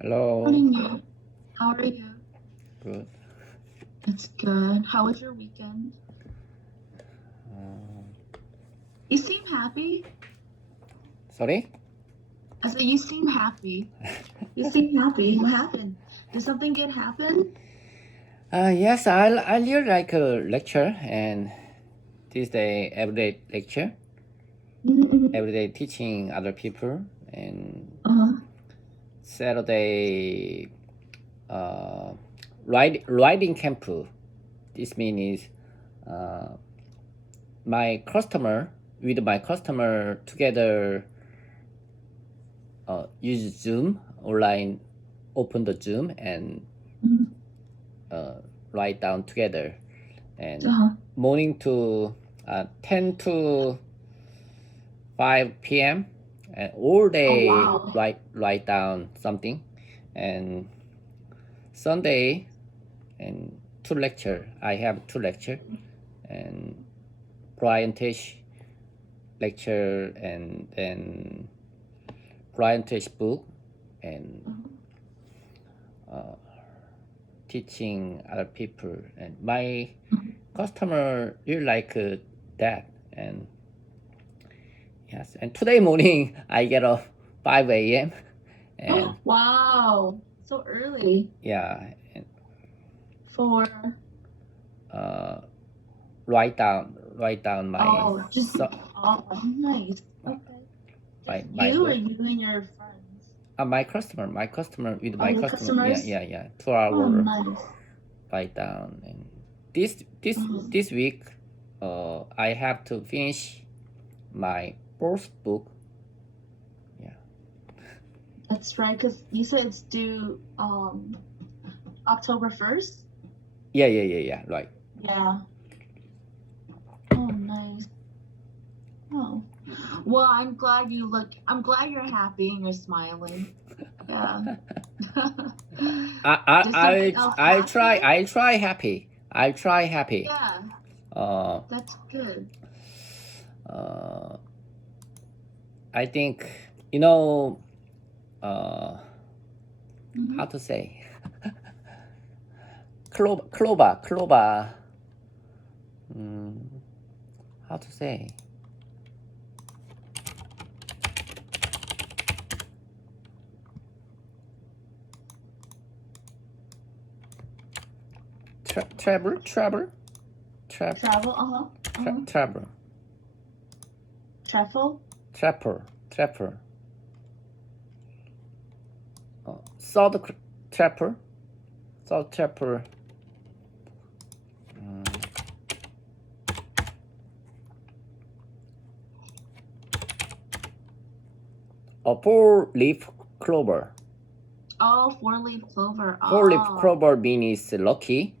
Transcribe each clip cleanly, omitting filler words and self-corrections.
Hello. Morning, Matt. How are you? Good. It's good. How was your weekend? Uh, You seem happy. Sorry? I said you seem happy. You seem happy. What happened? Did something good happen? Yes, I really like a lecture and this day everyday lecture, Mm-hmm. everyday teaching other people, and Uh-huh. Saturday uh, riding camp. This means uh, my customer together use Zoom online, open the Zoom and Mm-hmm. write down together, and Uh-huh. morning to 10 to 5 p.m. and all Oh, day wow. write down something, and Sunday and two lecture. I have two lecture and presentation lecture, and then presentation book, and teaching other people, and my customer really like that. And yes, and today morning I get up 5 a.m. and Wow. So early yeah, and for uh, write down my just nice. Okay. Just my you or book. you and your friends? My customer with Oh, my the customer. Yeah, customers? yeah, yeah. two Oh, hour nice. write down, and this this Uh-huh. this week, I have to finish my fourth book. Yeah, That's right, because you said it's due October 1st? yeah, yeah, yeah, yeah. Right. Yeah. Oh, nice. Oh. Well, I'm glad you're happy and you're smiling. Yeah. Did something else I try. happen? I try happy. Yeah, Uh, that's good. uh, I think you know. Uh, Hmm. how to say? Clover. Mm, how to say? Travel. Travel, uh-huh. Uh-huh. Travel. Truffle? Trapper. Salt trapper. Salt trapper. A four-leaf clover. Oh, four-leaf clover. Four-leaf Oh, clover means lucky,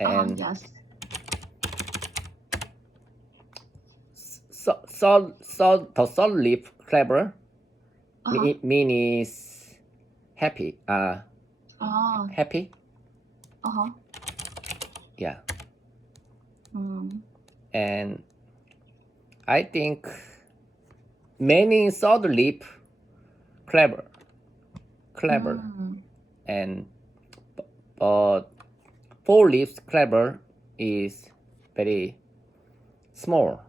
uh-huh, and yes. the salt-leaf clover Uh-huh. means happy. Oh, Happy. uh-huh. Yeah, Mm. and I think many salt-leaf clover, clever, Mm. and but four leaves clever is very small.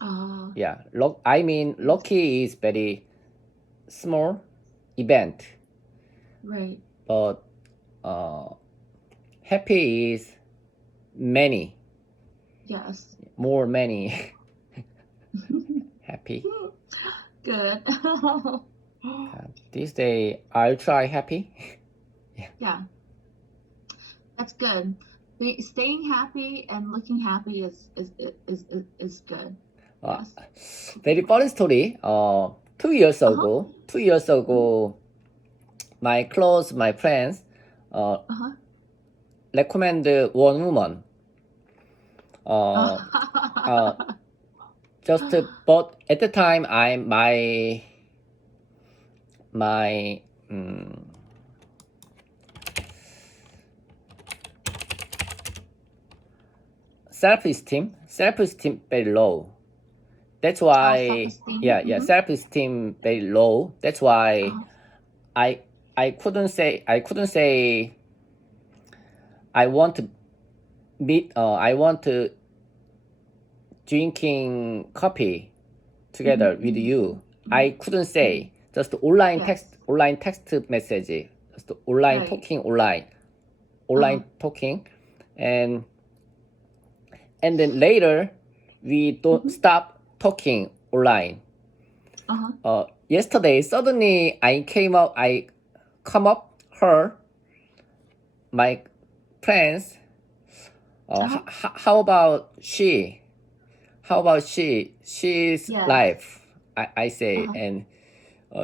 Oh, Yeah, I mean lucky is very small event, right. but uh, happy is many, Yes. more many happy. Good. This day I'll try happy. Yeah. Yeah, that's good. Staying happy and looking happy is good. Uh, Yes. Very funny story. 2 years Uh-huh. ago, 2 years Mhm. ago, my friends uh, Uh-huh. recommend one woman. Uh, uh, just but at the time I my um, self esteem very low. That's Oh, why self-esteem. yeah, Mm-hmm. self esteem very low. That's why Uh-huh. I I couldn't say I want to meet I want to drinking coffee together with you. I couldn't say just online Yes. text message, just online Right. talking talking, and then later we don't stop talking online. Yesterday suddenly I come up her my friends. How about she? How about she? She's Yes. life. I say, and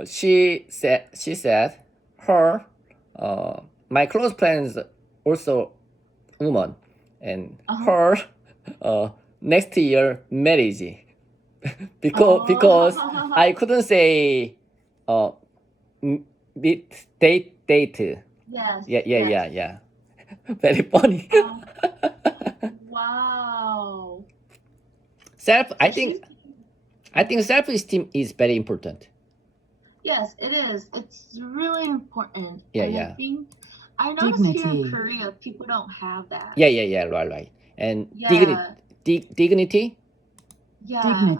she said her my close friends also woman, and her next year marriage because I couldn't say meet date. Yes. Yeah. Very funny. Wow. Self. So I think self-esteem is very important. yes, it is. It's really important. Yeah, And yeah. I notice here in Dignity. Korea, people don't have that. Yeah. Right. And Yeah. dignity. Yeah.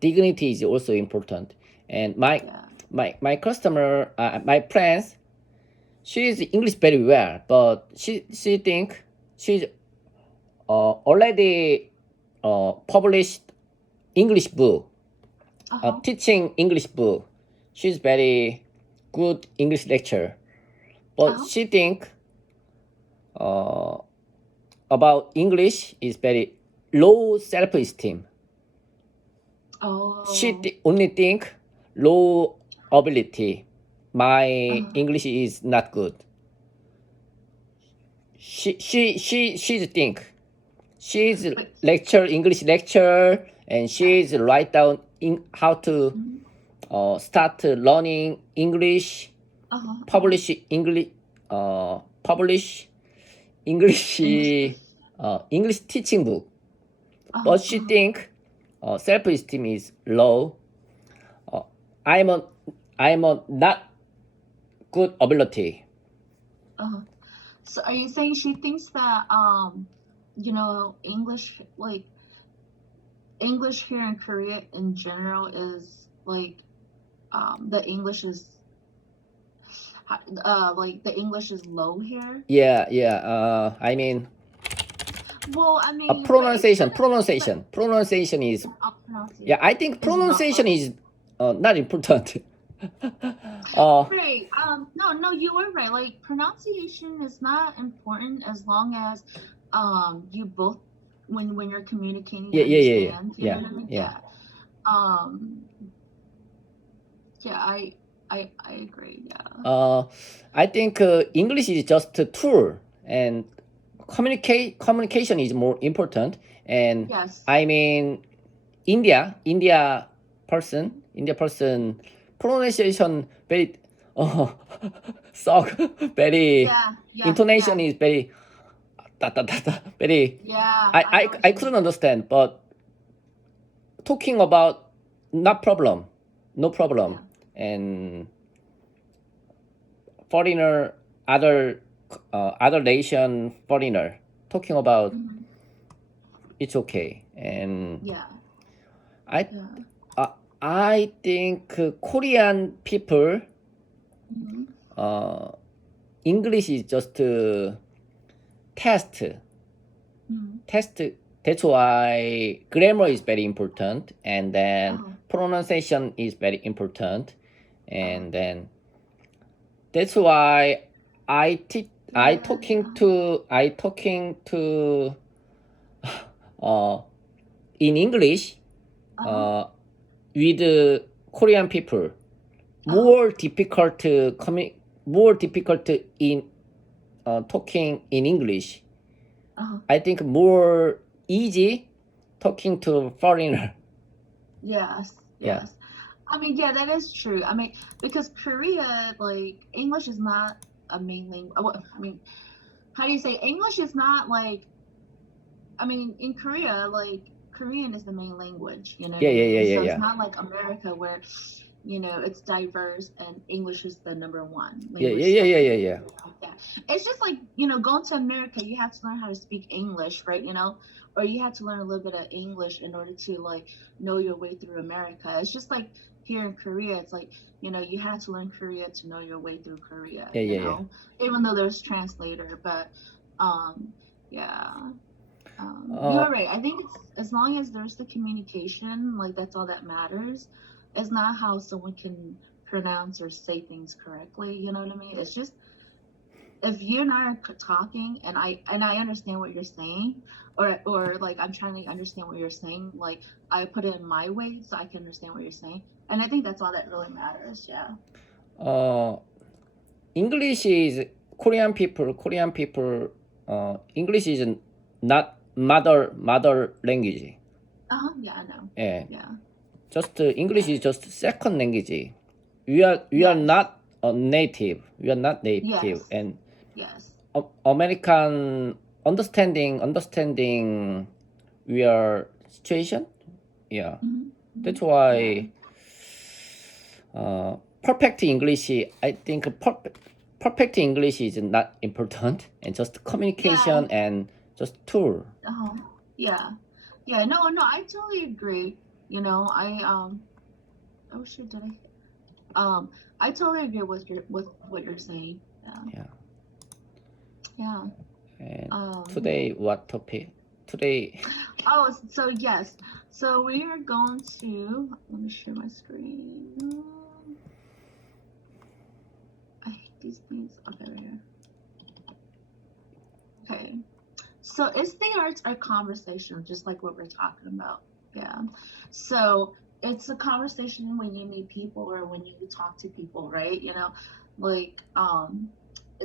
Dignity. Is also important. And my Yeah. customer, my friends, she's English very well, but she think she's already published English book, teaching English book. She's very good English lecturer, but she think about English is very low self-esteem. She only think low ability. My English is not good. She think she's English lecture, and she's write down how to start learning English, publish English English teaching book. But she think self-esteem is low. I'm a not good ability. So are you saying she thinks that English English here in Korea in general is like the English is the English is low here? Yeah. I mean, Well, I mean, but pronunciation is pronunciation yeah. I think is not pronunciation is not important. right. No, you were right. Like pronunciation is not important as long as you both when you're communicating you understand. You know what I mean? Yeah. Yeah, I agree. Yeah. I think English is just a tool, and communication is more important. And Yes. I mean, India person pronunciation very so very intonation is very very I couldn't understand, but talking about no problem, and foreigner other nation foreigner talking about it's okay. And I think Korean people English is just test. That's why grammar is very important, and then pronunciation is very important, and then that's why I talking to in English with Korean people more difficult in talking in English. I think more easy talking to foreigner. Yes. Yeah. I mean, yeah, that is true. I mean, because Korea, like English is not a main language. I mean, how do you say English is not like? I mean, in Korea, like Korean is the main language. You know what I mean? So it's not like America where you know, it's diverse and English is the number one Yeah, language yeah, yeah, yeah, spoken. yeah, yeah. Yeah. It's just like, you know, going to America, you have to learn how to speak English, right? You know, or you have to learn a little bit of English in order to like know your way through America. It's just like here in Korea, it's like, you know, you have to learn Korea to know your way through Korea, Yeah, you yeah, yeah. know, even though there's translator, but yeah. Uh, You're right. I think it's as long as there's the communication, like that's all that matters. It's not how someone can pronounce or say things correctly. You know what I mean? It's just if you and I are talking, and I understand what you're saying, or like I'm trying to understand what you're saying, like I put it in my way so I can understand what you're saying, and I think that's all that really matters. Yeah. uh, English is Korean people. English is not mother language. Yeah, I know. Yeah, Yeah. just English Yeah. is just second language. We are Yes. not a native. We are not native, Yes. and Yes. American understanding your situation. Yeah, that's Yeah. why perfect English. I think perfect English is not important, and just Yeah. communication and just tool. Uh-huh. Yeah. Yeah. No, no, I totally agree. You know, oh shit, did I totally agree with what you're saying. Yeah. Yeah. Yeah. And Um today, what topic? Today, oh, so yes. So we are going to let me share my screen. I hate these things. Okay, right here. Okay. So it's the arts or conversation, just like what we're talking about. Yeah. So it's a conversation when you meet people or when you talk to people, right? You know, like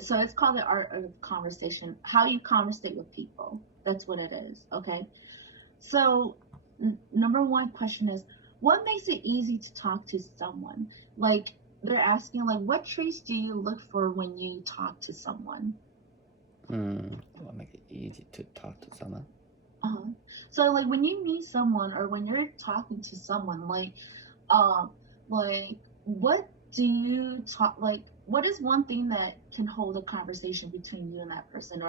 so it's called the art of conversation. How you conversate with people. That's what it is. Okay. So number one question is what makes it easy to talk to someone? Like they're asking like what traits do you look for when you talk to someone? what make it easy to talk to someone? Uh-huh. So like when you meet someone or when you're talking to someone, um, like what do you talk like? What is one thing that can hold a conversation between you and that person,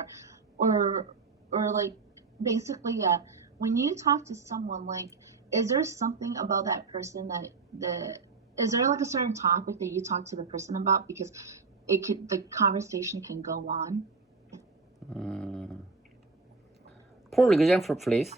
or, or like basically, when you talk to someone, like, is there something about that person that is there like a certain topic that you talk to the person about because the conversation can go on? Mm, for example, please,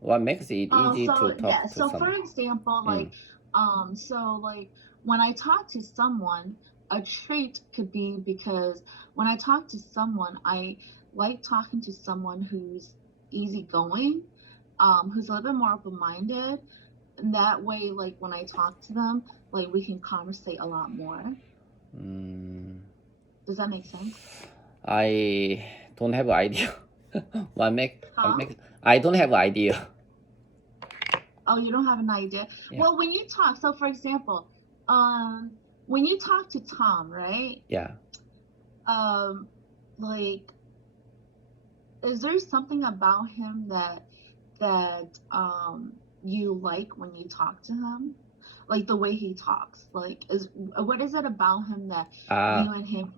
what makes it easy to So yeah, talk to so for someone? example, Mm. so like when I talk to someone, a trait could be because when I talk to someone, I like talking to someone who's easygoing, who's a little bit more open-minded, and that way, like when I talk to them, like we can conversate a lot more. Mm, Does that make sense? I don't have idea. What Huh? make I don't have idea. Oh, you don't have an idea. Yeah, Well, when you talk, so for example, when you talk to Tom, right? yeah. um like is there something about him that you like when you talk to him, like the way he talks, like is what is it about him that Uh, you and him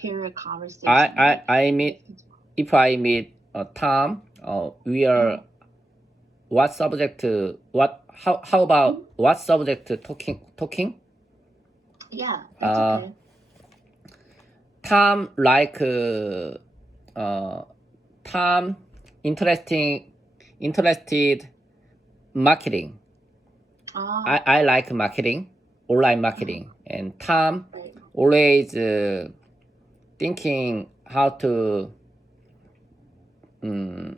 carry a I conversation I like I you meet guys can talk? if I meet Tom. We uh are what subject? What how about mhm. what subject talking? Yeah, that's Uh, okay. Tom like uh, Tom interested marketing. Ah, I like marketing, online uh-huh. marketing, and Tom Right. always thinking um,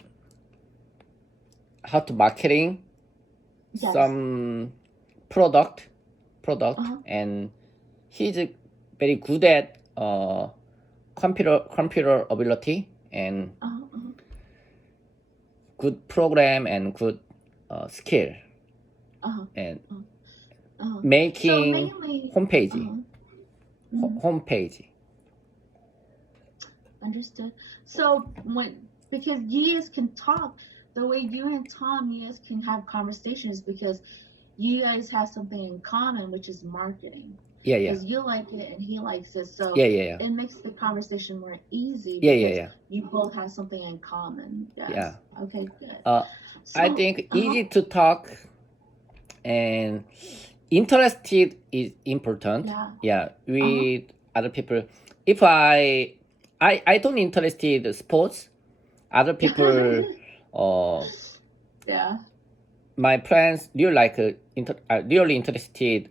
how to marketing Yes. some product, Uh-huh. and he's very good at computer ability and Uh-huh. Uh-huh. good program and good skill Uh-huh. and Uh-huh. Uh-huh. So making mainly homepage uh-huh. Mhm. homepage. Understood. So when because you guys can talk the way you and Tom you guys can have conversations because you guys have something in common, which is marketing. Yeah, yeah, Because you like it and he likes it. So yeah, yeah, yeah, it makes the conversation more easy yeah, yeah, because yeah, you both have something in common. yeah. Yes. Okay, good. Uh, I So, think easy to talk and interested is important. yeah. Yeah, Uh-huh. with other people. If I don't interested sports, other people, uh, Yeah. my friends really like really interested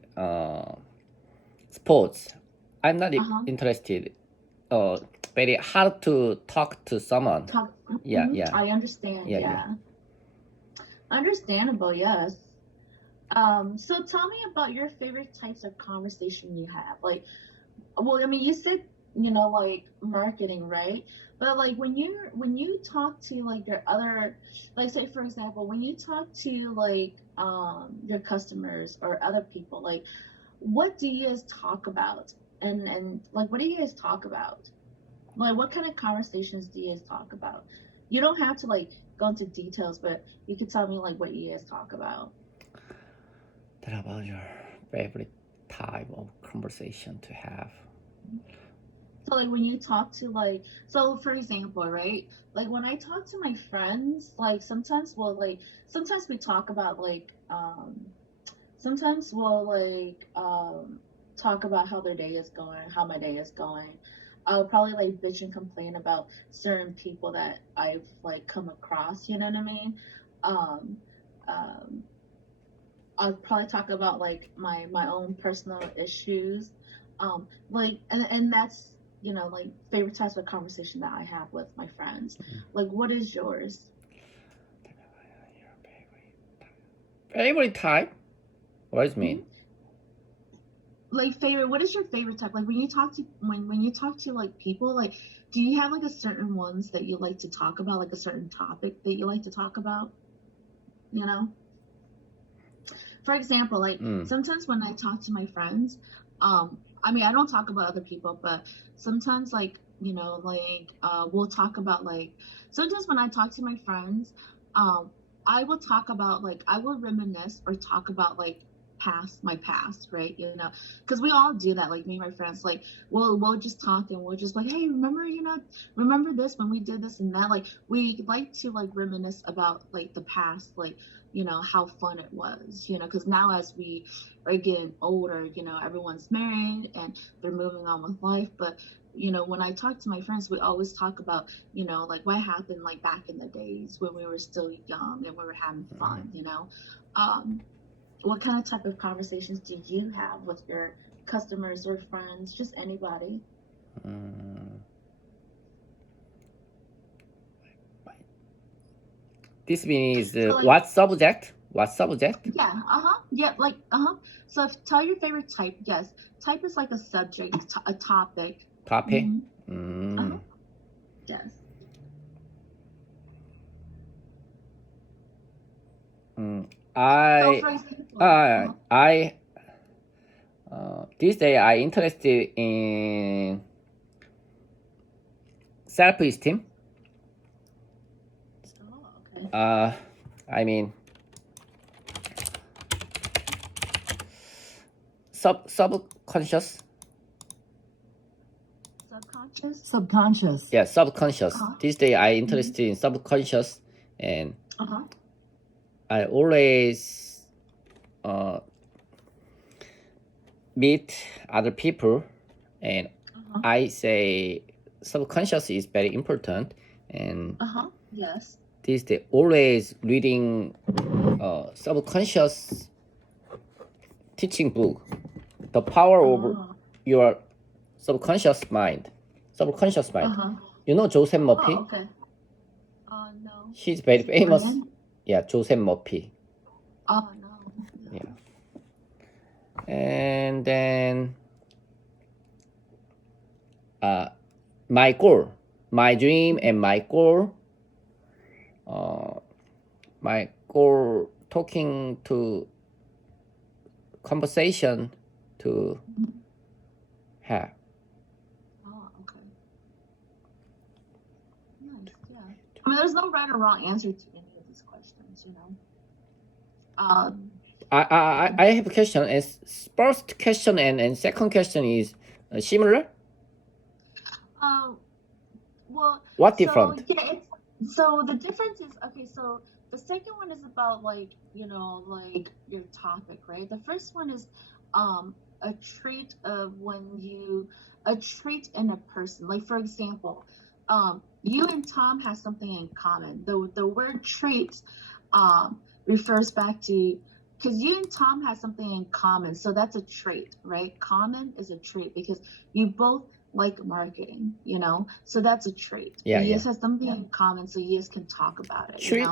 sports. I'm not Uh-huh. interested. Very hard to talk to someone. Talk. Yeah, Mhm. yeah, I understand. yeah, yeah. Yeah. Understandable. Yes. So tell me about your favorite types of conversation you have. Like, well, I mean, you said, like marketing, right? But like when you talk to like your other, like say for example, when you talk to like your customers or other people, like what do you guys talk about? And like what do you guys talk about? Like what kind of conversations do you guys talk about? You don't have to like go into details, but you could tell me like what you guys talk about. What about your favorite type of conversation to have? So like when you talk to like, so for example, right? Like when I talk to my friends, like sometimes we talk about like sometimes we'll like talk about how their day is going, how my day is going. I'll probably like bitch and complain about certain people that I've like come across, you know what I mean? Um um I'll probably talk about like my own personal issues. Like and that's like favorite types of conversation that I have with my friends. Like what is yours? Favorite type? What does it mean? Hmm. Like favorite, what is your favorite type? Like when you talk to like people, like do you have like a certain ones that you like to talk about, like a certain topic that you like to talk about? You know? For example, like Mm. sometimes when I talk to my friends, I mean I don't talk about other people, but sometimes like, like we'll talk about like sometimes when I talk to my friends, um, I will talk about like I will reminisce or talk about like my past, right? Because we all do that, like me and my friends, like we'll just talk and we'll just like, hey, remember this when we did this and that, like we like to like reminisce about like the past, like how fun it was, because now as we are getting older, everyone's married and they're moving on with life. But when I talk to my friends, we always talk about like what happened like back in the days when we were still young and we were having fun. um what kind of type of conversations do you have with your customers or friends, just anybody? Mm. This means So like, what subject? What subject? yeah, yeah, like, so tell your favorite type. Yes, type is like a subject, a topic. Topic? Mm-hmm. Uh-huh. Mm. Yes. Mm. So I for example, I I this day I interested in self-esteem. oh, okay. Uh, I mean subconscious. Subconscious. Subconscious. Yeah, subconscious. Uh-huh. This day I Mm-hmm. interested in subconscious, and Uh-huh. I always uh, meet other people, and Uh-huh. I say subconscious is very important, and Uh-huh. Yes. this day always reading subconscious teaching book, the power of Oh. your subconscious mind. Subconscious mind. Uh-huh. You know Joseph Oh, Murphy? okay. No. She's very Is he famous. Korean? Yeah, Joseph Murphy. Oh, no. Yeah. And then uh, my goal, my dream, and my goal. Uh, my goal talking to conversation to Mhm. have. Oh, okay. Nice. Yeah. I mean, there's no right or wrong answer to any of these questions. Um, I have a question. As first question and second question is similar. Well, What so different? yeah, it's so the difference is okay. So the second one is about like like your topic, right? The first one is a trait of when you a trait in a person. Like for example, you and Tom have something in common. The word trait refers back to because you and Tom have something in common, so that's a trait, right? Common is a trait because you both like marketing, so that's a trait. Yeah, You yeah. guys have something in common, so you guys can talk about it, Treat.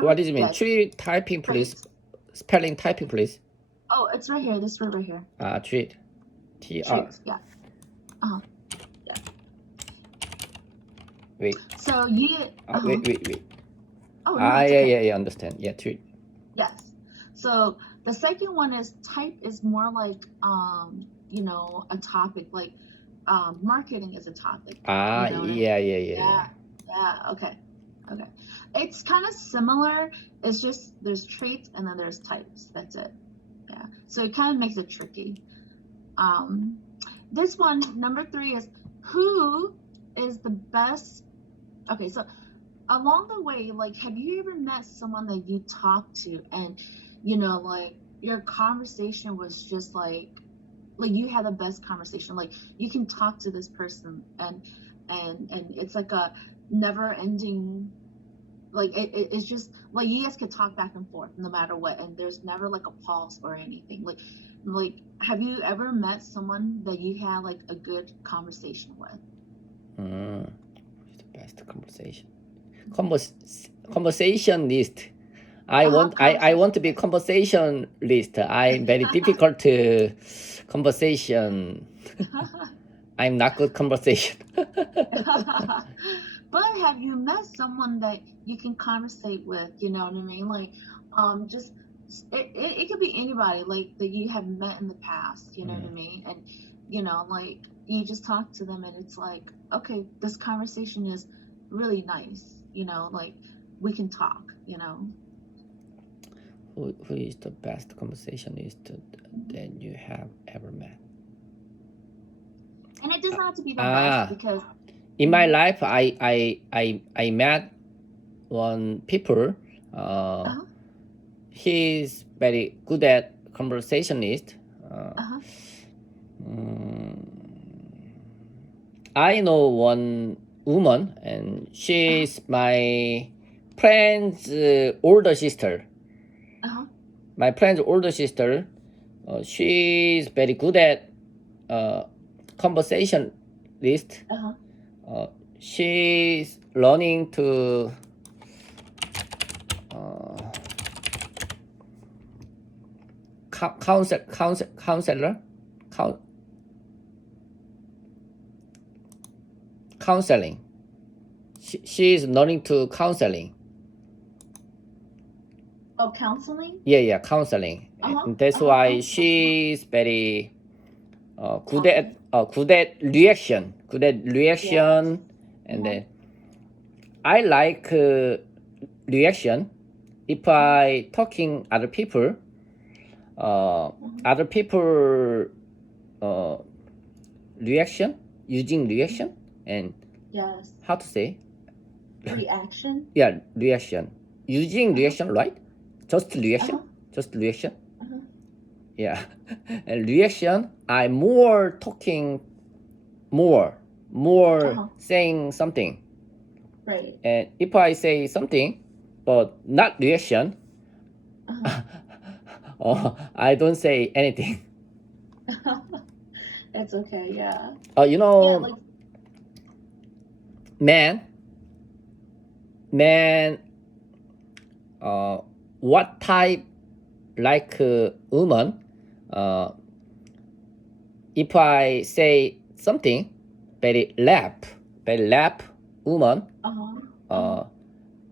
What does it mean? Yeah, Treat typing, please. trait. Spelling typing, please. Oh, it's right here. This word right here. Treat. TR. Trait. Yeah. Yeah. Wait. So you. Wait. Oh no, it's okay. Yeah. Understand. Yeah, treat. Yes. So the second one is type is more like a topic like marketing is a topic. Yeah. Yeah. Okay. It's kind of similar. It's just there's traits and then there's types. That's it. Yeah. So it kind of makes it tricky. This one, number 3 is who is the best. Okay, so along the way, like, have you ever met someone that you talked to and, like your conversation was just like you had the best conversation. Like you can talk to this person and it's like a never ending, like it's just like you guys could talk back and forth no matter what, and there's never like a pause or anything. Like have you ever met someone that you had like a good conversation with? What's the best conversation? Conversationalist. I want to be conversationalist. I'm very difficult to conversation. I'm not good conversation. But have you met someone that you can conversate with? You know what I mean? Like, just it could be anybody like that you have met in the past. You know what I mean? And like you just talk to them, and it's like, okay, this conversation is really nice. Like we can talk. Who is the best conversationist that you have ever met? And it doesn't have to be the best because in my life, I met one people. He's very good at conversationist. I know one woman, and she's my friend's older sister. My friend's older sister. She's very good at conversationalist. She's learning to counseling. She's learning to counseling. Oh, counseling? Yeah, counseling. That's why she's very good at reaction. Yes. And then I like reaction. If I talking other people, reaction, using reaction and Yes. how to say reaction. Yeah, reaction, using reaction, right? Just reaction. Yeah. And reaction, I more talking, more saying something. Right. And if I say something but not reaction, I don't say anything. It's okay. Yeah. Yeah, like man, what type like woman? If I say something very lap woman,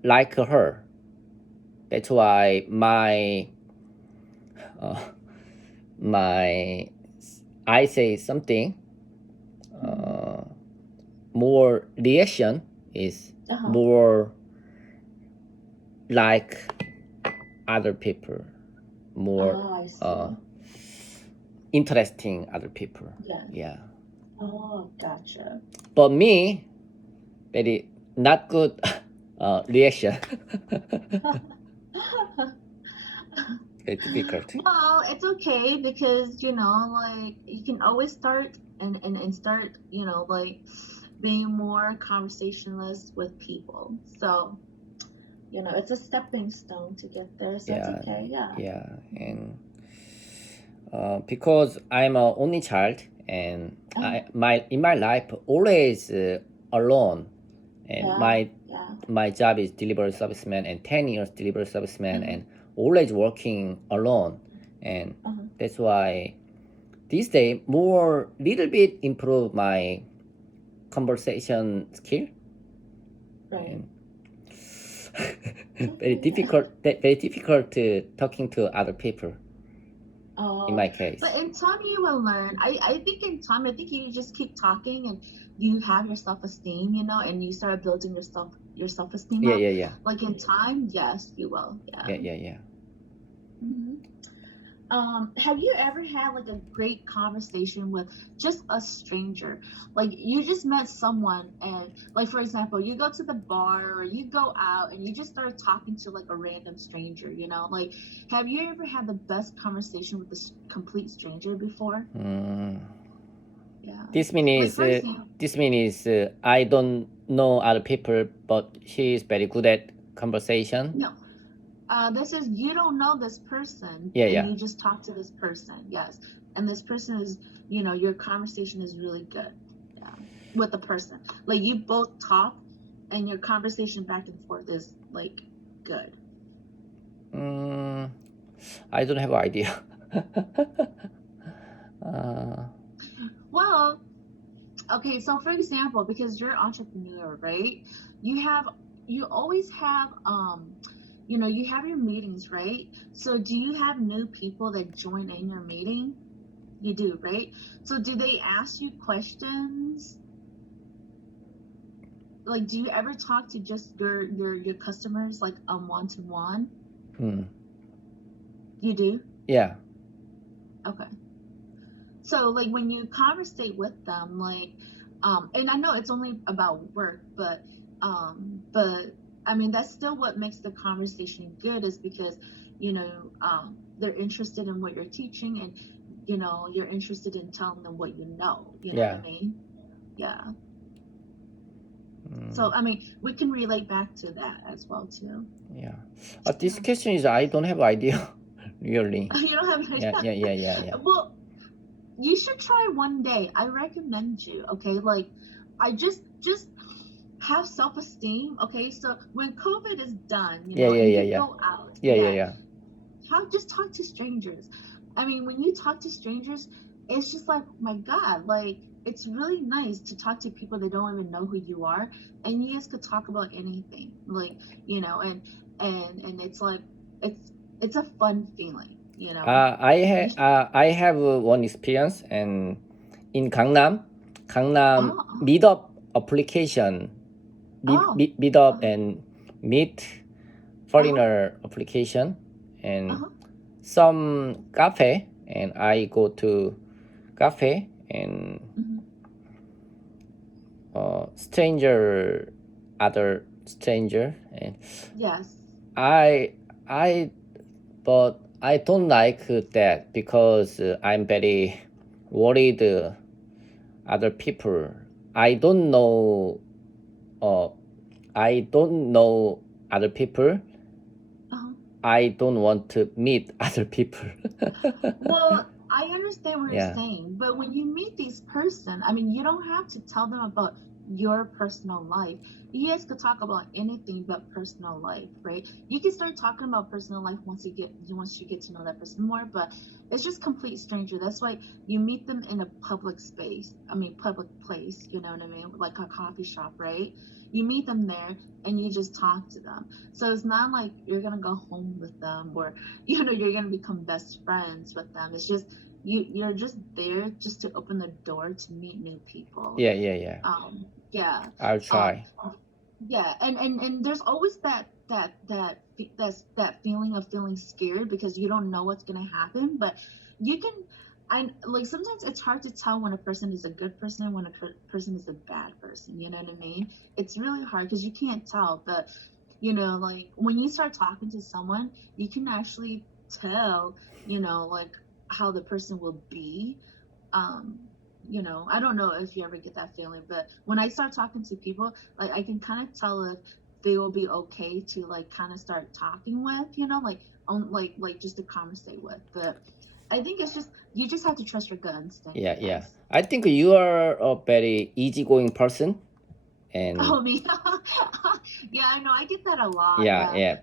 like her. That's why my I say something more reaction is more like other people. more Oh, I see. interesting other people. Yes. Yeah. Oh, gotcha. But me, very not good reaction. Very difficult. Well, it's okay because like you can always start and start, like being more conversationalist with people. So, it's a stepping stone to get there. So it's Yeah, okay. Yeah. yeah, and because I'm a only child, and in my life always alone, and Yeah. my job is delivery serviceman, and 10 years delivery serviceman, Mhm. and always working alone, and that's why this day more little bit improve my conversation skill. Right. And very difficult to talking to other people in my case. But in time you will learn. I think in time, I think you just keep talking and you have your self-esteem, and you start building your self-esteem Yeah, up. yeah, yeah. Like in time, yes, you will. Yeah, yeah, yeah. Mhm. Have you ever had like a great conversation with just a stranger? Like you just met someone and like for example, you go to the bar or you go out and you just start talking to like a random stranger, Like have you ever had the best conversation with a complete stranger before? Yeah. This Like means for example, I don't know other people, but she is very good at conversation. no. This is you don't know this person Yeah, and yeah. you just talk to this person. Yes. And this person is, your conversation is really good. Yeah. With the person. Like you both talk and your conversation back and forth is like good. I don't have an idea. Well, okay, so for example, because you're an entrepreneur, right? You always have you have your meetings, right? So do you have new people that join in your meeting? You do, right? So do they ask you questions? Like, do you ever talk to just your customers like one to one? You do? Yeah. Okay. So like when you conversate with them, like, and I know it's only about work, but I mean that's still what makes the conversation good is because they're interested in what you're teaching and you're interested in telling them what you know. You know what I mean? Yeah. So I mean, we can relate back to that as well too. Yeah. This question is I don't have idea, really. You don't have an idea. Yeah. Well, you should try one day. I recommend you. Okay, like I just have self-esteem. Okay, so when COVID is done, and you go out, just talk to strangers. I mean, when you talk to strangers, it's just like, my God, like it's really nice to talk to people that don't even know who you are, and you guys could talk about anything, like and it's like it's a fun feeling, I have one experience and in Gangnam meetup application, meetup and meet foreigner application and some cafe, and I go to cafe and other stranger, and yes. I but I don't like that because I'm very worried other people. I don't know I don't know other people. I don't want to meet other people. Well, I understand what you're saying, but when you meet these person, I mean, you don't have to tell them about your personal life. You guys could talk about anything but personal life, right? You can start talking about personal life once you get to know that person more, but it's just complete stranger. That's why you meet them in a public space. I mean, public place. You know what I mean? Like a coffee shop, right? You meet them there and you just talk to them. So it's not like you're gonna go home with them or you're gonna become best friends with them. It's just you're just there just to open the door to meet new people. Yeah. Yeah. I'll try. Yeah, and there's always that feeling of feeling scared because you don't know what's gonna happen, but you can. I like sometimes it's hard to tell when a person is a good person when a person is a bad person. You know what I mean? It's really hard because you can't tell. But like when you start talking to someone, you can actually tell. Like how the person will be. um I don't know if you ever get that feeling, but when I start talking to people, like I can kind of tell if they will be okay to like kind of start talking with, like on like just to conversate with. But I think it's just you just have to trust your gut instinct, I Yeah, yeah. guess. I think you are a very easygoing person, and Oh, me. Yeah, I know, I get that a lot. yeah, Yeah.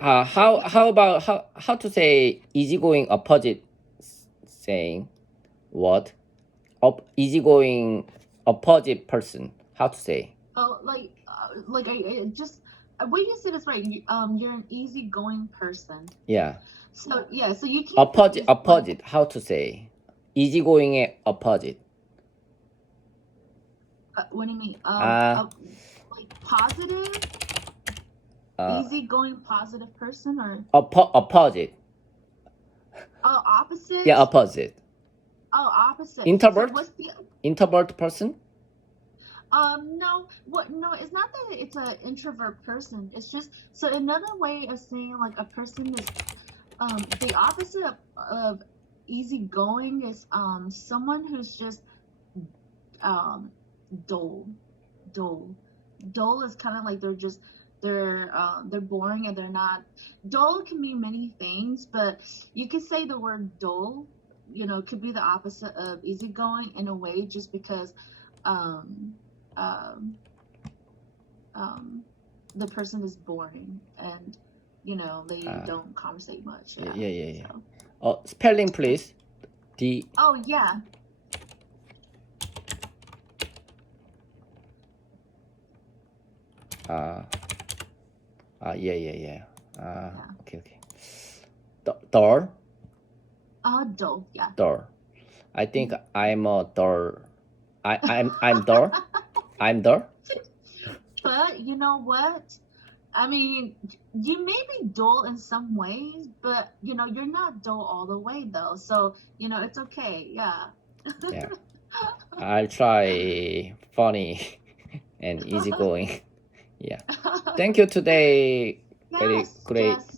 yeah. How about how to say easygoing opposite saying what? Easygoing opposite person. How to say? Oh, like I just what you said is right. You're an easygoing person. Yeah. So yeah, so you can't put Opposite easy like opposite. How to say? Easygoing의 opposite. what do you mean? 아, Like positive, 어, easygoing, positive person, or opposite. Yeah, opposite? opposite. Oh, opposite. So Introvert. what's the Introvert person. no, what no, it's not that it's an introvert person. It's just so another way of saying like a person is the opposite of easygoing is someone who's just um dull. Dull. Dull is kind of like they're boring and they're not. Dull can mean many things, but you could say the word dull, could be the opposite of easygoing in a way, just because um um the person is boring and they 아, don't conversate much. yeah, Yeah. yeah, yeah, yeah. So Spelling please. D. oh yeah. 아, yeah, yeah, yeah. Yeah. Okay, okay. Door. Dull. Yeah. Door. I think Mhm. I'm a door. I'm door. I'm door. But you know what? I mean, you may be dull in some ways, but you're not dull all the way though. So, it's okay. Yeah. Yeah. I'll try funny and easygoing. Yeah. Thank you today. Very Yes, great yes.